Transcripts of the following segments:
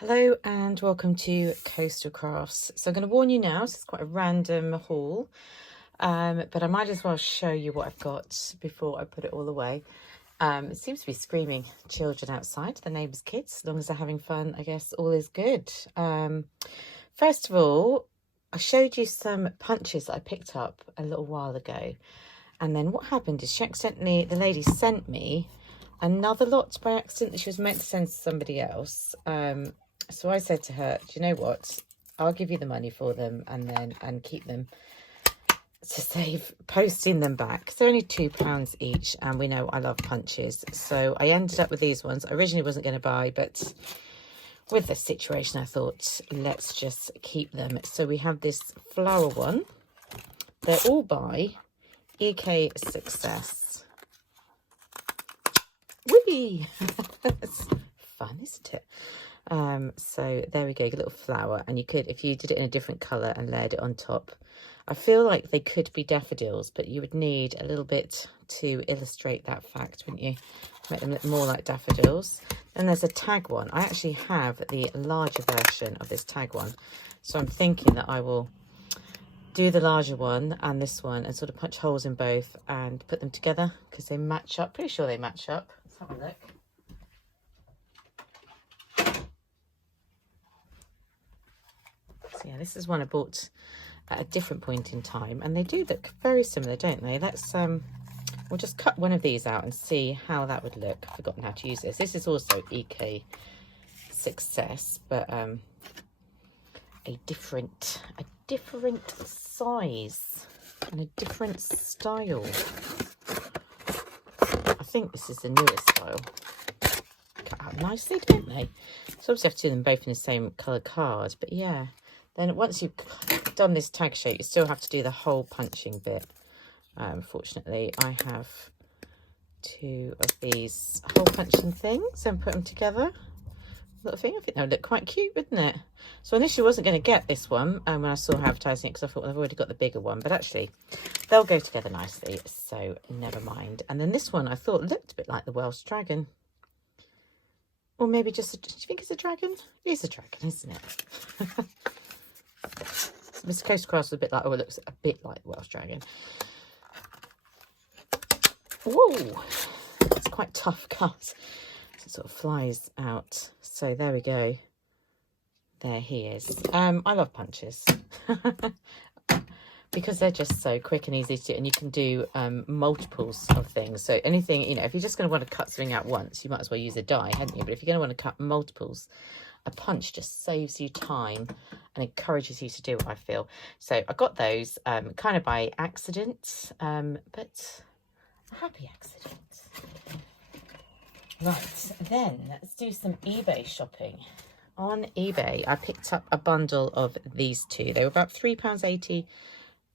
Hello and welcome to Coastal Crafts. So I'm going to warn you now, this is quite a random haul, but I might as well show you what I've got before I put it all away. It seems to be screaming children outside, the neighbours' kids. As long as they're having fun, I guess all is good. First of all, I showed you some punches that I picked up a little while ago. And then what happened is the lady sent me another lot by accident that she was meant to send to somebody else. So I said to her, do you know what? I'll give you the money for them and keep them to save posting them back. They're only £2 each, and we know I love punches. So I ended up with these ones. I originally wasn't going to buy, but with this situation, I thought, let's just keep them. So we have this flower one. They're all by EK Success. Whee! That's fun, isn't it? So there we go, a little flower, and you could, if you did it in a different colour and layered it on top, I feel like they could be daffodils, but you would need a little bit to illustrate that fact, wouldn't you? To make them look more like daffodils. Then there's a tag one. I actually have the larger version of this tag one, so I'm thinking that I will do the larger one and this one and sort of punch holes in both and put them together because they match up. Pretty sure they match up. Let's have a look. So yeah, this is one I bought at a different point in time, and they do look very similar, don't they? Let's we'll just cut one of these out and see how that would look. I've forgotten how to use this. This is also EK Success, but a different size and a different style. I think this is the newest style. Cut out nicely, don't they? So obviously I have to do them both in the same colour card, but yeah. Then once you've done this tag shape, you still have to do the whole punching bit. Fortunately, I have two of these hole punching things and put them together. Little thing, I think that would look quite cute, wouldn't it? So initially I wasn't going to get this one when I saw advertising it, because I thought, well, I've already got the bigger one, but actually they'll go together nicely, so never mind. And then this one I thought looked a bit like the Welsh dragon. Or maybe just do you think it's a dragon? It is a dragon, isn't it? Mr. Coastal Crafts was a bit like, oh, it looks a bit like the Welsh dragon. Whoa! It's quite tough cut. It sort of flies out. So there we go. There he is. I love punches because they're just so quick and easy to do, and you can do multiples of things. So anything, you know, if you're just going to want to cut something out once, you might as well use a die, hadn't you? But if you're going to want to cut multiples, a punch just saves you time and encourages you to do it, I feel. So I got those kind of by accident, but a happy accident. Right, then let's do some eBay shopping. On eBay, I picked up a bundle of these two. They were about £3.80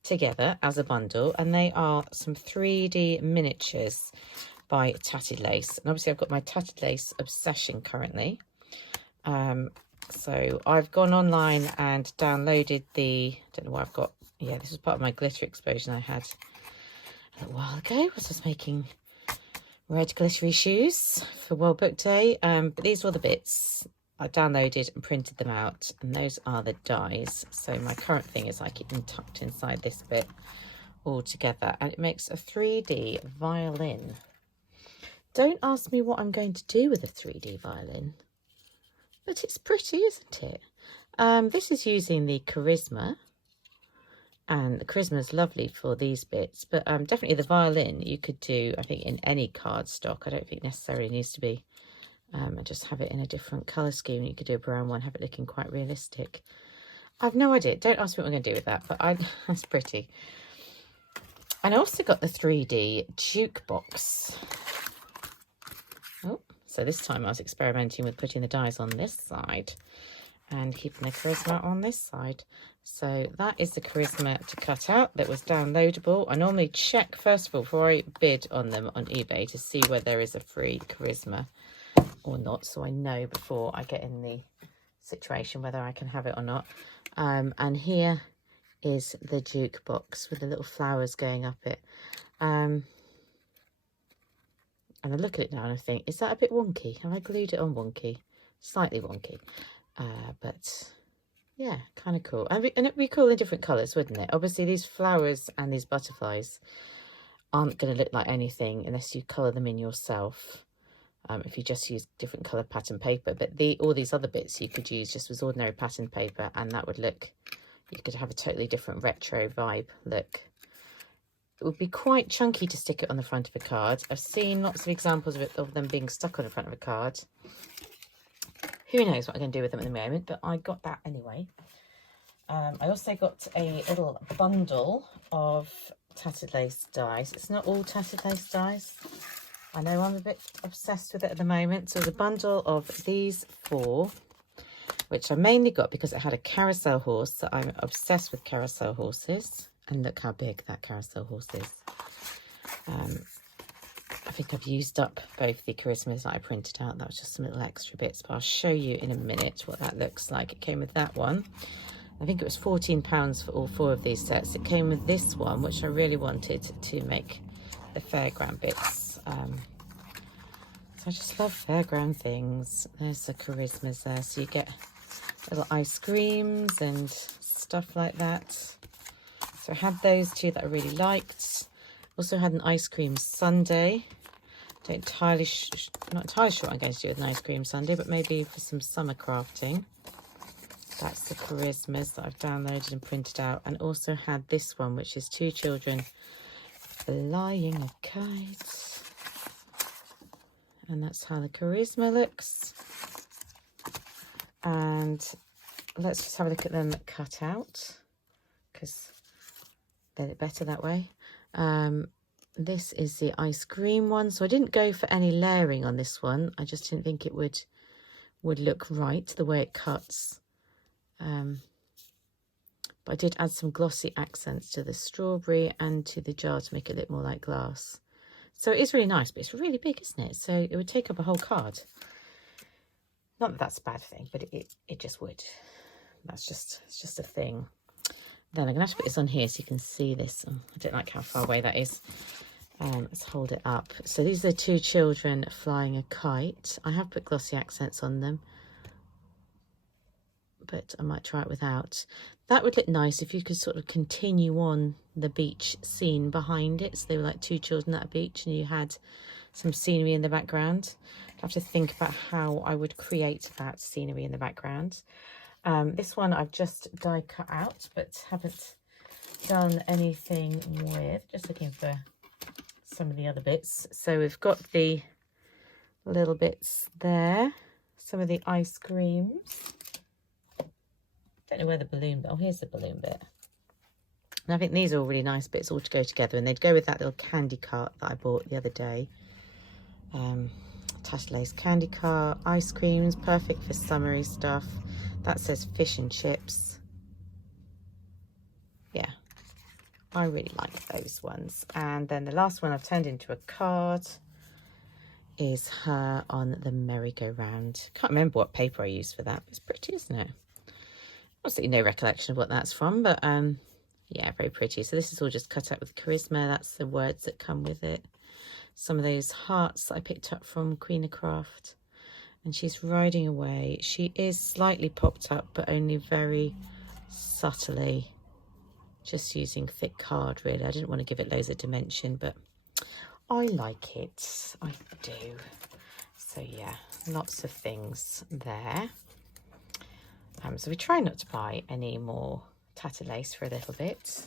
together as a bundle, and they are some 3D miniatures by Tatty Lace. And obviously I've got my Tatty Lace obsession currently. So I've gone online and downloaded don't know what I've got. Yeah, this was part of my glitter explosion I had a little while ago. I was making red glittery shoes for World Book Day. But these were the bits I downloaded and printed them out, and those are the dies. So my current thing is I keep them tucked inside this bit all together, and it makes a 3D violin. Don't ask me what I'm going to do with a 3D violin, but it's pretty, isn't it? This is using the Charisma, and the Charisma is lovely for these bits, but definitely the violin you could do, I think, in any cardstock. I don't think it necessarily needs to be, and just have it in a different colour scheme. You could do a brown one, have it looking quite realistic. I've no idea. Don't ask me what I'm going to do with that, but that's pretty. And I also got the 3D jukebox. Oh, so this time I was experimenting with putting the dies on this side and keeping the Charisma on this side. So that is the Charisma to cut out that was downloadable. I normally check first of all before I bid on them on eBay to see whether there is a free Charisma or not, so I know before I get in the situation whether I can have it or not. And here is the jukebox with the little flowers going up it. And I look at it now and I think, is that a bit wonky? Have I glued it on wonky? Slightly wonky. But yeah, kind of cool. And it'd be cool in different colours, wouldn't it? Obviously, these flowers and these butterflies aren't going to look like anything unless you colour them in yourself. If you just use different coloured pattern paper. But all these other bits you could use just with ordinary pattern paper, and that would look, you could have a totally different retro vibe look. It would be quite chunky to stick it on the front of a card. I've seen lots of examples of them being stuck on the front of a card. Who knows what I'm going to do with them at the moment, but I got that anyway. I also got a little bundle of Tatty Lace dies. It's not all Tatty Lace dies. I know I'm a bit obsessed with it at the moment. So there's a bundle of these 4, which I mainly got because it had a carousel horse. So I'm obsessed with carousel horses. And look how big that carousel horse is. I think I've used up both the charismas that I printed out. That was just some little extra bits, but I'll show you in a minute what that looks like. It came with that one. I think it was £14 for all 4 of these sets. It came with this one, which I really wanted to make the fairground bits. So I just love fairground things. There's the charismas there. So you get little ice creams and stuff like that. So I had those 2 that I really liked. Also had an ice cream sundae. Not entirely sure what I'm going to do with an ice cream sundae, but maybe for some summer crafting. That's the charismas that I've downloaded and printed out. And also had this one, which is 2 children flying a kite. And that's how the charisma looks. And let's just have a look at them cut out, because they look better that way. This is the ice cream one. So I didn't go for any layering on this one. I just didn't think it would look right the way it cuts. But I did add some glossy accents to the strawberry and to the jar to make it look more like glass. So it is really nice, but it's really big, isn't it? So it would take up a whole card. Not that that's a bad thing, but it just would. It's just a thing. Then I'm going to have to put this on here so you can see this. I don't like how far away that is. Let's hold it up. So these are 2 children flying a kite. I have put glossy accents on them, but I might try it without. That would look nice if you could sort of continue on the beach scene behind it. So they were like 2 children at a beach and you had some scenery in the background. I have to think about how I would create that scenery in the background. This one I've just die cut out, but haven't done anything with. Just looking for some of the other bits. So we've got the little bits there, some of the ice creams. Don't know where the balloon, oh, here's the balloon bit. And I think these are all really nice bits all to go together, and they'd go with that little candy cart that I bought the other day. Tatty Lace candy cart, ice creams, perfect for summery stuff. That says fish and chips. Yeah, I really like those ones. And then the last one I've turned into a card is her on the merry-go-round. Can't remember what paper I used for that. It's pretty, isn't it? Obviously no recollection of what that's from, but yeah, very pretty. So this is all just cut out with charisma. That's the words that come with it. Some of those hearts that I picked up from Queen of Craft. And she's riding away. She is slightly popped up, but only very subtly. Just using thick card, really. I didn't want to give it loads of dimension, but I like it. I do. So yeah, lots of things there. So we try not to buy any more Tatty Lace for a little bit.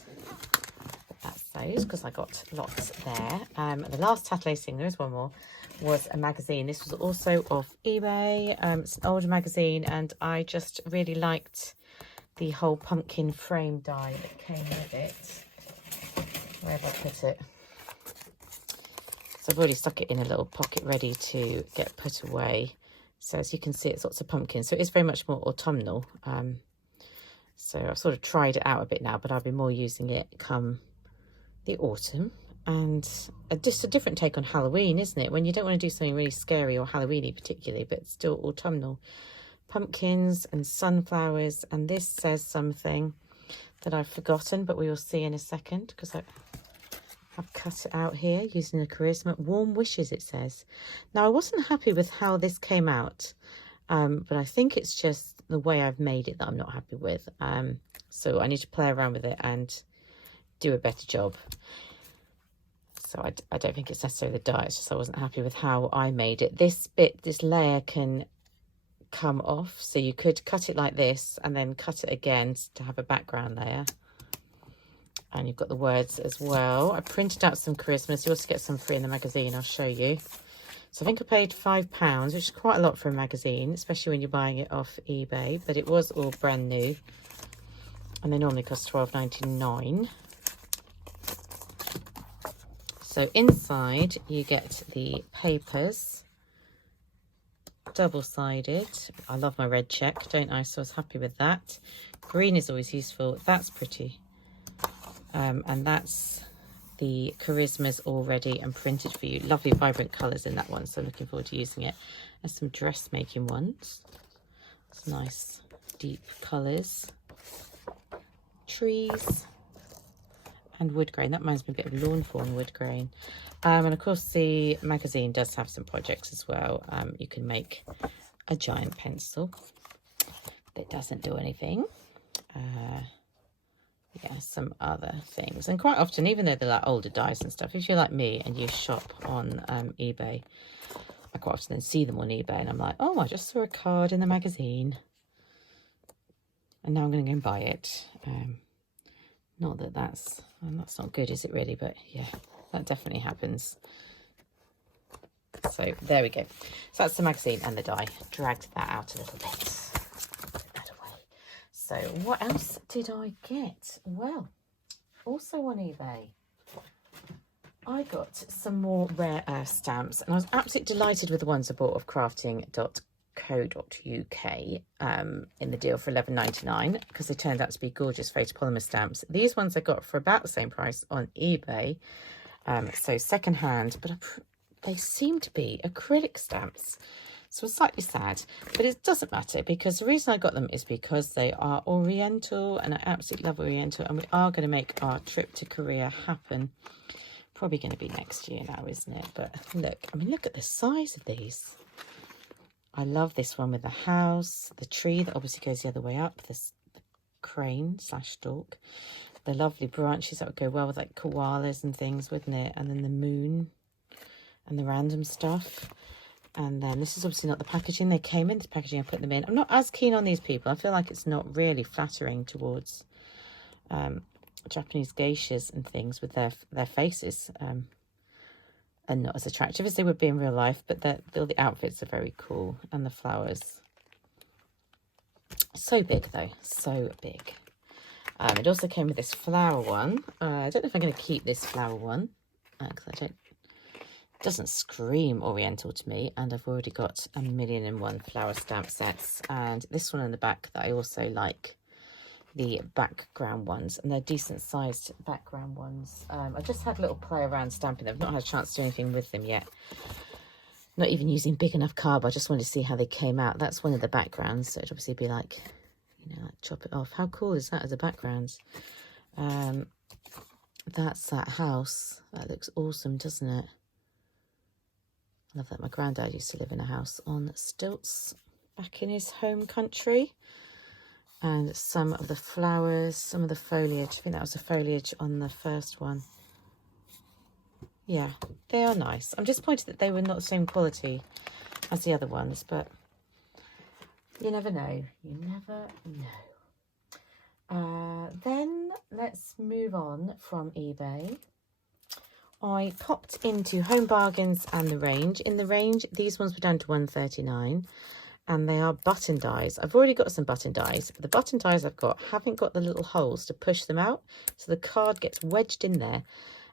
But that's those, because I got lots there. The last Tatty Lace thing, there is one more, was a magazine. This was also off eBay. It's an older magazine, and I just really liked the whole pumpkin frame die that came with it. Where have I put it? So I've already stuck it in a little pocket ready to get put away. So as you can see, it's lots of pumpkins. So it is very much more autumnal. So I've sort of tried it out a bit now, but I'll be more using it come the autumn. And just a different take on Halloween, isn't it? When you don't want to do something really scary or Halloweeny particularly, but still autumnal. Pumpkins and sunflowers. And this says something that I've forgotten, but we will see in a second, because I've cut it out here using a charisma. Warm wishes, it says. Now, I wasn't happy with how this came out, but I think it's just the way I've made it that I'm not happy with. So I need to play around with it and do a better job. So I don't think it's necessarily the dye, it's just I wasn't happy with how I made it. This layer can come off, so you could cut it like this and then cut it again to have a background layer. And you've got the words as well. I printed out some Christmas. You also get some free in the magazine, I'll show you. So I think I paid £5, which is quite a lot for a magazine, especially when you're buying it off eBay, but it was all brand new. And they normally cost £12.99. So inside you get the papers, double-sided. I love my red check, don't I? So I was happy with that. Green is always useful. That's pretty. And that's the Charismas already and printed for you. Lovely vibrant colours in that one, so I'm looking forward to using it. There's some dressmaking ones. It's nice deep colours. Trees. And wood grain. That reminds me a bit of lawn fawn wood grain. And of course the magazine does have some projects as well. You can make a giant pencil that doesn't do anything. Yeah, some other things. And quite often, even though they're like older dies and stuff, if you're like me and you shop on eBay, I quite often then see them on eBay and I'm like, oh, I just saw a card in the magazine and now I'm going to go and buy it. Not that that's not good, is it really? But yeah, that definitely happens. So there we go. So that's the magazine and the die. Dragged that out a little bit. Put that away. So what else did I get? Well, also on eBay, I got some more rare earth stamps, and I was absolutely delighted with the ones I bought off crafting.co.uk in the deal for $11.99 because they turned out to be gorgeous photopolymer stamps. These ones I got for about the same price on eBay, so second hand, but they seem to be acrylic stamps, so it's slightly sad, but it doesn't matter because the reason I got them is because they are Oriental and I absolutely love Oriental, and we are going to make our trip to Korea happen. Probably going to be next year now, isn't it? But look, I mean, look at the size of these. I love this one with the house, the tree that obviously goes the other way up, the crane / stalk, the lovely branches that would go well with like koalas and things, wouldn't it? And then the moon and the random stuff. And then this is obviously not the packaging. They came in the packaging, I put them in. I'm not as keen on these people. I feel like it's not really flattering towards Japanese geishas and things with their faces. And not as attractive as they would be in real life, but the outfits are very cool, and the flowers. So big though, so big. It also came with this flower one. I don't know if I'm going to keep this flower one because it doesn't scream Oriental to me, and I've already got 1,000,001 flower stamp sets, and this one in the back that I also like. The background ones, and they're decent sized background ones. I just had a little play around stamping them. I've not had a chance to do anything with them yet, not even using big enough card. I just wanted to see how they came out. That's one of the backgrounds, so it'd obviously be like, you know, like chop it off. How cool is that as a background? That's that house. That looks awesome, doesn't it? I love that. My granddad used to live in a house on stilts back in his home country. And some of the flowers, some of the foliage. I think that was the foliage on the first one. Yeah, they are nice. I'm disappointed that they were not the same quality as the other ones, but you never know. You never know. Then let's move on from eBay. I popped into Home Bargains and The Range. In The Range, these ones were down to $1.39. And they are button dies. I've already got some button dies. The button dies I've got haven't got the little holes to push them out. So the card gets wedged in there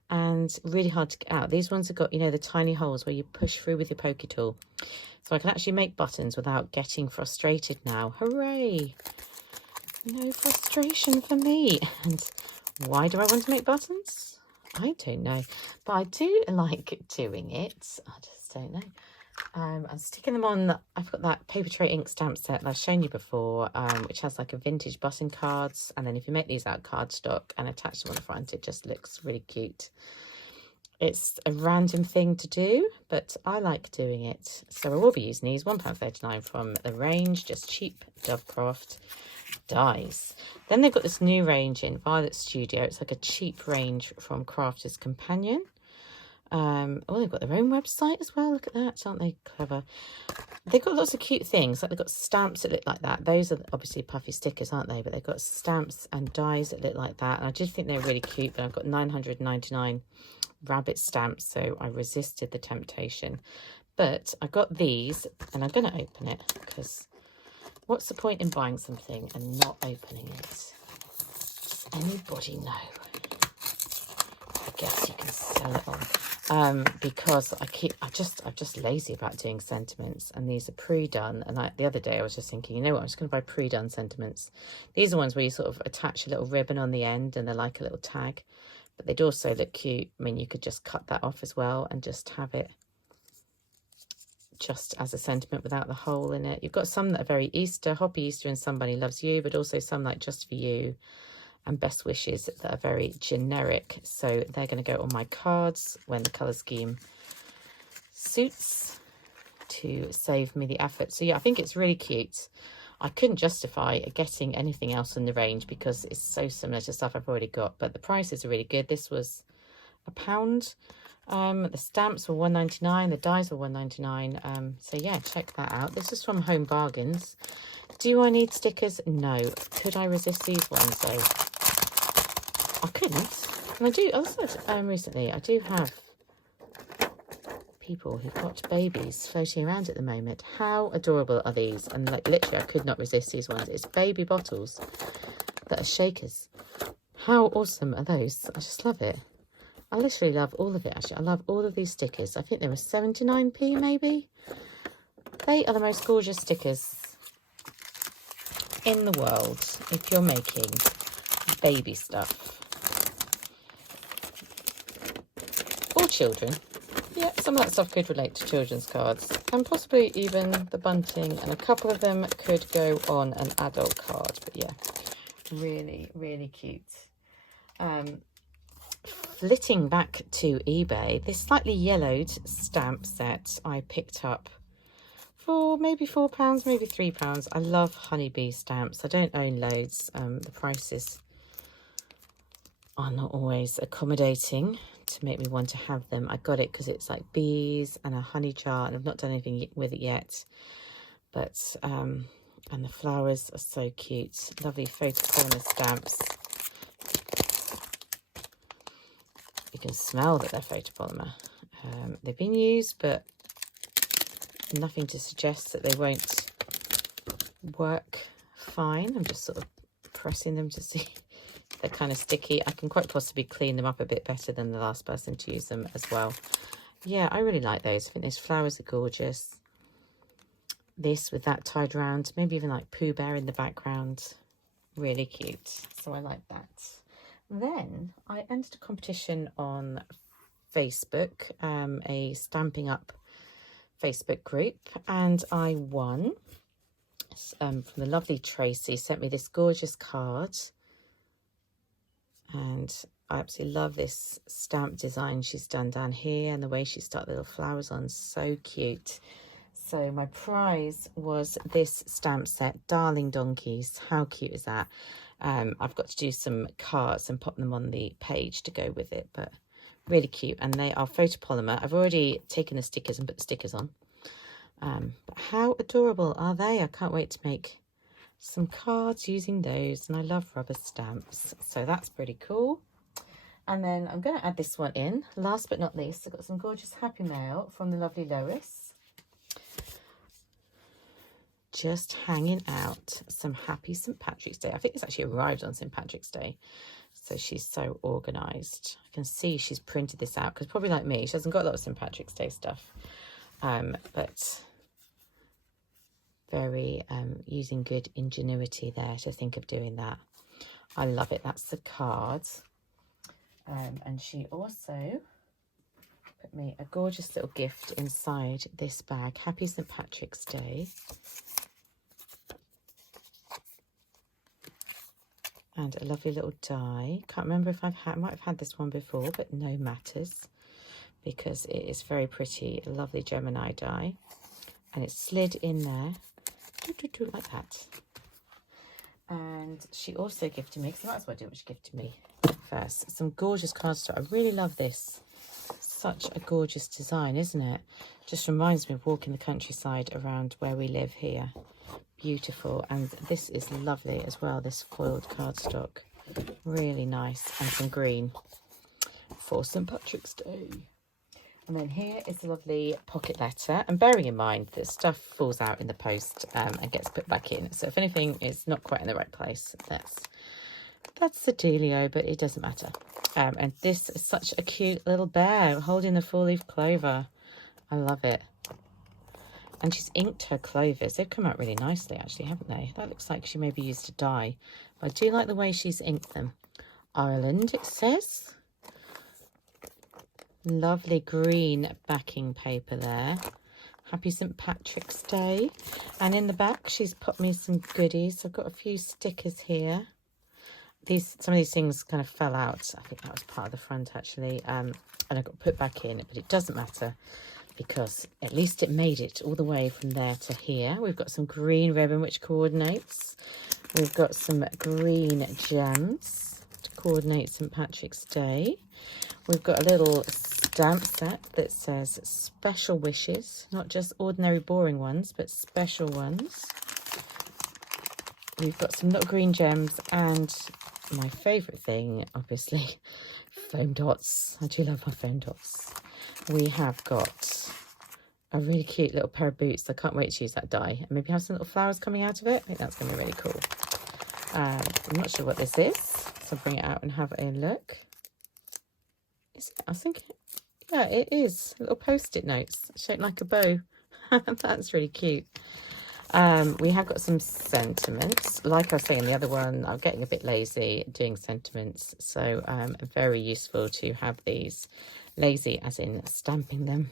and really hard to get out. These ones have got, you know, the tiny holes where you push through with your pokey tool. So I can actually make buttons without getting frustrated now. Hooray! No frustration for me. And why do I want to make buttons? I don't know. But I do like doing it. I just don't know. I'm sticking them on. I've got that paper tray ink stamp set that I've shown you before, which has like a vintage button cards, and then if you make these out cardstock and attach them on the front, it just looks really cute. It's a random thing to do, but I like doing it. So I will be using these, £1.39 from the range, just cheap Dovecraft dies. Then they've got this new range in Violet Studio. It's like a cheap range from Crafter's Companion. Oh, they've got their own website as well. Look at that, aren't they clever? They've got lots of cute things. Like they've got stamps that look like that. Those are obviously puffy stickers, aren't they? But they've got stamps and dies that look like that. And I did think they're really cute, but I've got 999 rabbit stamps, so I resisted the temptation. But I got these, and I'm going to open it, because what's the point in buying something and not opening it? Does anybody know? I guess you can sell it on. Because I'm just lazy about doing sentiments, and these are pre-done. And the other day I was just thinking, you know what, I'm just going to buy pre-done sentiments. These are ones where you sort of attach a little ribbon on the end, and they're like a little tag. But they'd also look cute. I mean, you could just cut that off as well and just have it just as a sentiment without the hole in it. You've got some that are very Easter, Happy Easter and Somebody Loves You, but also some like Just For You and Best Wishes that are very generic. So they're going to go on my cards when the colour scheme suits, to save me the effort. So yeah, I think it's really cute. I couldn't justify getting anything else in the range because it's so similar to stuff I've already got, but the prices are really good. This was £1. The stamps were £1.99, the dies were £1.99. So yeah, check that out. This is from Home Bargains. Do I need stickers? No. Could I resist these ones though? I couldn't. And I do also recently I do have people who've got babies floating around at the moment. How adorable are these? And like literally I could not resist these ones. It's baby bottles that are shakers. How awesome are those? I just love it. I literally love all of it, actually. I love all of these stickers. I think they were 79p maybe. They are the most gorgeous stickers in the world if you're making baby stuff. Or children. Yeah, some of that stuff could relate to children's cards. And possibly even the bunting. And a couple of them could go on an adult card. But yeah, really, really cute. Flitting back to eBay, this slightly yellowed stamp set I picked up for maybe £4, maybe £3. I love honeybee stamps. I don't own loads. The prices are not always accommodating to make me want to have them. I got it because it's like bees and a honey jar, and I've not done anything with it yet. But and the flowers are so cute. Lovely photopolymer stamps. You can smell that they're photopolymer. They've been used, but nothing to suggest that they won't work fine. I'm just sort of pressing them to see. They're kind of sticky. I can quite possibly clean them up a bit better than the last person to use them as well. Yeah, I really like those. I think those flowers are gorgeous. This with that tied around, maybe even like Pooh Bear in the background. Really cute. So I like that. Then I entered a competition on Facebook, a Stamping Up Facebook group, and I won. From the lovely Tracy, sent me this gorgeous card. And I absolutely love this stamp design she's done down here, and the way she's stuck little flowers on, so cute. So my prize was this stamp set, Darling Donkeys. How cute is that? I've got to do some cards and pop them on the page to go with it, but really cute. And they are photopolymer. I've already taken the stickers and put the stickers on. But how adorable are they? I can't wait to make some cards using those. And I love rubber stamps. So that's pretty cool. And then I'm going to add this one in. Last but not least, I've got some gorgeous Happy Mail from the lovely Lois. Just hanging out some happy St. Patrick's Day. I think it's actually arrived on St. Patrick's Day. So she's so organised. I can see she's printed this out because probably like me, she hasn't got a lot of St. Patrick's Day stuff. But very using good ingenuity there to think of doing that. I love it. That's the card. And she also put me a gorgeous little gift inside this bag. Happy St. Patrick's Day. And a lovely little die. Can't remember if I might have had this one before, but no matters. because it is very pretty, lovely Gemini die. And it's slid in there, like that. And she also gifted me, because I might as well do what she gifted me first, some gorgeous cardstock. I really love this. Such a gorgeous design, isn't it? Just reminds me of walking the countryside around where we live here. Beautiful. And this is lovely as well, this foiled cardstock. Really nice. And some green for St. Patrick's Day. And then here is a lovely pocket letter. And bearing in mind that stuff falls out in the post and gets put back in. So if anything is not quite in the right place, that's the dealio, but it doesn't matter. And this is such a cute little bear holding the four-leaf clover. I love it. And she's inked her clovers. They've come out really nicely, actually, haven't they? That looks like she maybe used a dye. But I do like the way she's inked them. Ireland, it says. Lovely green backing paper there. Happy St. Patrick's Day. And in the back, she's put me some goodies. I've got a few stickers here. Some of these things kind of fell out. I think that was part of the front, actually. And I got put back in, but it doesn't matter because at least it made it all the way from there to here. We've got some green ribbon, which coordinates. We've got some green gems to coordinate St. Patrick's Day. We've got a little stamp set that says special wishes, not just ordinary boring ones, but special ones. We've got some little green gems and my favourite thing, obviously, foam dots. I do love my foam dots. We have got a really cute little pair of boots. I can't wait to use that die. And maybe have some little flowers coming out of it. I think that's going to be really cool. I'm not sure what this is, so I'll bring it out and have a look. I think, yeah, it is. Little post-it notes shaped like a bow. That's really cute. We have got some sentiments. Like I was saying, the other one, I'm getting a bit lazy doing sentiments. So very useful to have these. Lazy as in stamping them.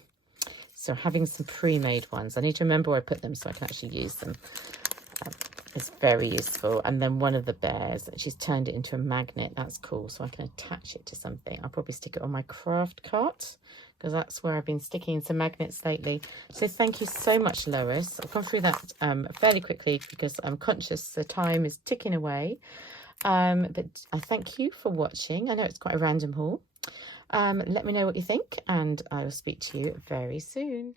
So having some pre-made ones. I need to remember where I put them so I can actually use them. It's very useful. And then one of the bears, she's turned it into a magnet. That's cool. So I can attach it to something. I'll probably stick it on my craft cart because that's where I've been sticking some magnets lately. So thank you so much, Lois. I've gone through that fairly quickly because I'm conscious the time is ticking away. But I thank you for watching. I know it's quite a random haul. Let me know what you think and I will speak to you very soon.